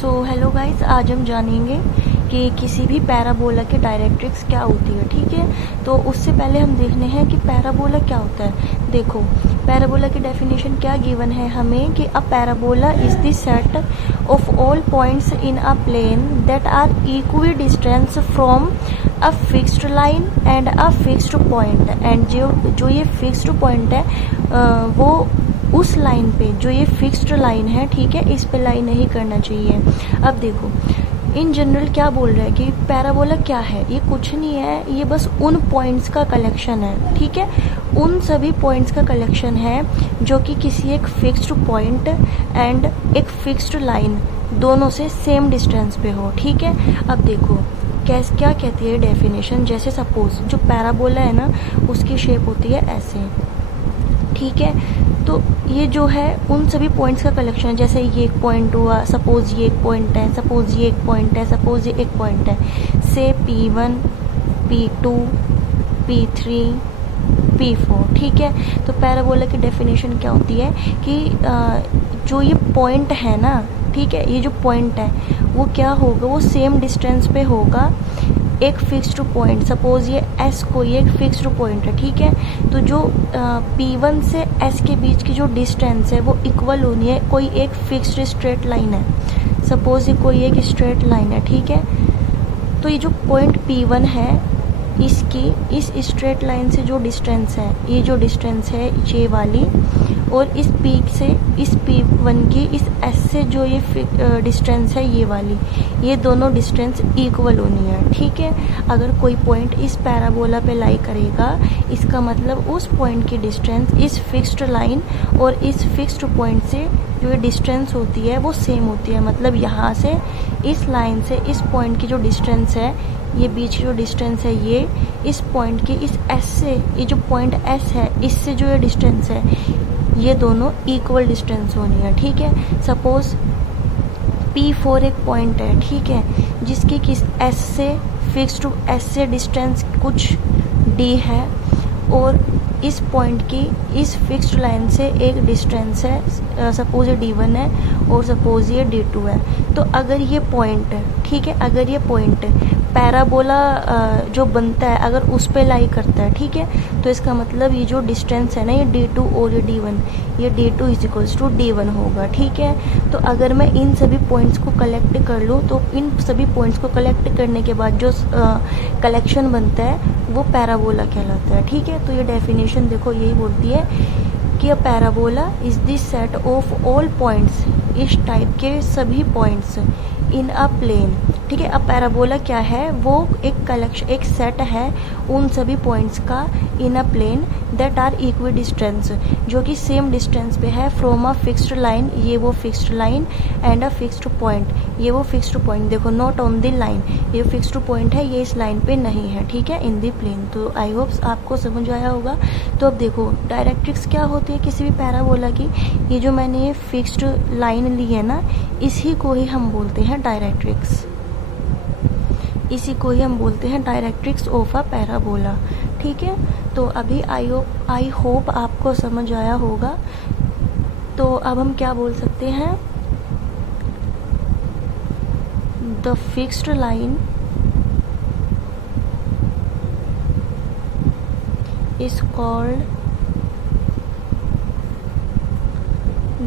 So hello guys, आज हम जानेंगे कि किसी भी पैराबोला की डायरेक्ट्रिक्स क्या होती है। ठीक है, तो उससे पहले हम देखने हैं कि पैराबोला क्या होता है। देखो, पैराबोला की डेफिनेशन क्या गिवन है हमें कि a parabola is the set of all points in a plane that are equidistance from a fixed line and a fixed point. And जो ये फिक्स्ड पॉइंट है वो उस लाइन पे, जो ये फिक्स्ड लाइन है, ठीक है, इस पे लाइन नहीं करना चाहिए। अब देखो, इन जनरल क्या बोल रहा है कि पैराबोला क्या है। ये कुछ नहीं है, ये बस उन पॉइंट्स का कलेक्शन है। ठीक है, उन सभी पॉइंट्स का कलेक्शन है जो कि किसी एक फिक्स्ड पॉइंट एंड एक फिक्स्ड लाइन दोनों से सेम डिस्टेंस पे हो। ठीक है, अब देखो क्या कहती है डेफिनेशन। जैसे सपोज जो पैराबोला है ना, उसकी शेप होती है ऐसे। ठीक है, तो ये जो है उन सभी पॉइंट्स का कलेक्शन है। जैसे ये एक पॉइंट हुआ, सपोज ये एक पॉइंट है, सपोज ये एक पॉइंट है, सपोज ये एक पॉइंट है, से P1, P2, P3, P4। ठीक है, तो पैराबोला की डेफिनेशन क्या होती है कि जो ये पॉइंट है ना, ठीक है, ये जो पॉइंट है वो क्या होगा, वो सेम डिस्टेंस पे होगा एक फिक्स्ड पॉइंट। सपोज ये S कोई एक फिक्स्ड पॉइंट है। ठीक है, तो जो P1 से S के बीच की जो डिस्टेंस है वो इक्वल होनी है कोई एक फिक्स्ड स्ट्रेट लाइन है। सपोज ये कोई एक स्ट्रेट लाइन है। ठीक है, तो ये जो पॉइंट P1 है, इसकी इस स्ट्रेट लाइन से जो डिस्टेंस है, ये जो डिस्टेंस है ये वाली, और इस P से, इस P1 की इस S से जो ये डिस्टेंस है ये वाली, ये दोनों डिस्टेंस इक्वल होनी है। ठीक है, अगर कोई पॉइंट इस पैराबोला पे लाई करेगा, इसका मतलब उस पॉइंट की डिस्टेंस इस फिक्स्ड लाइन और इस फिक्स्ड पॉइंट से जो ये डिस्टेंस होती है वो सेम होती है। मतलब यहाँ से इस लाइन से इस पॉइंट की जो डिस्टेंस है, ये बीच की जो डिस्टेंस है, ये इस पॉइंट की इस S से, ये जो पॉइंट S है, इससे जो ये डिस्टेंस है, ये दोनों इक्वल डिस्टेंस होनी है। ठीक है, सपोज P4 एक पॉइंट है, ठीक है, जिसकी किस S से, फिक्स्ड S से डिस्टेंस कुछ D है, और इस पॉइंट की इस फिक्स्ड लाइन से एक डिस्टेंस है, सपोज ये D1 है और सपोज ये D2 है। तो अगर ये पॉइंट, ठीक है, अगर ये पॉइंट पैराबोला जो बनता है अगर उस पे लाई करता है, ठीक है, तो इसका मतलब ये जो डिस्टेंस है ना, ये D2 और ये D1, ये D2 is equals to D1 होगा। ठीक है, तो अगर मैं इन सभी पॉइंट्स को कलेक्ट कर लूँ, तो इन सभी पॉइंट्स को कलेक्ट करने के बाद जो कलेक्शन बनता है वो पैराबोला कहलाता है। ठीक है, तो ये डेफिनेशन देखो यही बोलती है कि a parabola is the set of all points, इस टाइप के सभी पॉइंट्स इन अ प्लेन। ठीक है, अब पैराबोला क्या है, वो एक कलेक्शन, एक सेट है उन सभी पॉइंट्स का in a plane that are equidistance, जो कि सेम डिस्टेंस पे है फ्रॉम अ फिक्स्ड लाइन, ये वो fixed line, and a fixed point, ये वो फिक्स्ड पॉइंट। देखो, नॉट ऑन द लाइन, ये फिक्स्ड पॉइंट है, ये इस लाइन पे नहीं है। ठीक है, इन द प्लेन। तो आई होप आपको समझ आया होगा। तो अब देखो डायरेक्ट्रिक्स क्या होती है किसी भी पैराबोला की। ये जो मैंने ये फिक्स्ड लाइन ली है ना, इसी को ही हम बोलते हैं डायरेक्ट्रिक्स, इसी को ही हम बोलते हैं डायरेक्ट्रिक्स ऑफ अ पैराबोला। ठीक है, तो अभी आई होप आपको समझ आया होगा। तो अब हम क्या बोल सकते हैं, the fixed line is called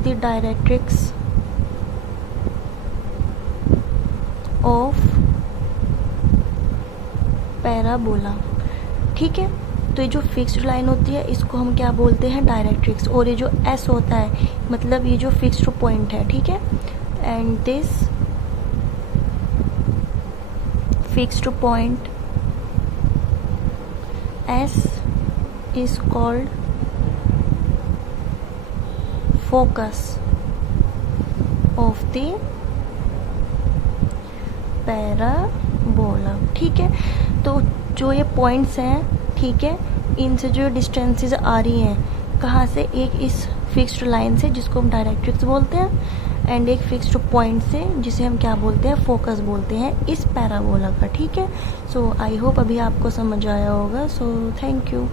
the directrix of parabola. ठीक है, तो ये जो फिक्स्ड लाइन होती है इसको हम क्या बोलते हैं, डायरेक्ट्रिक्स। और ये जो S होता है, मतलब ये जो फिक्स्ड पॉइंट है, ठीक है, and this fixed point S is called focus of the parabola. ठीक है, तो जो ये पॉइंट्स हैं, ठीक है, इनसे जो डिस्टेंसेस आ रही हैं, कहाँ से, एक इस फिक्स्ड लाइन से जिसको हम डायरेक्ट्रिक्स बोलते हैं, एंड एक फिक्स्ड पॉइंट से जिसे हम क्या बोलते हैं, फोकस बोलते हैं इस पैराबोला का। ठीक है, सो आई होप अभी आपको समझ आया होगा। So thank you.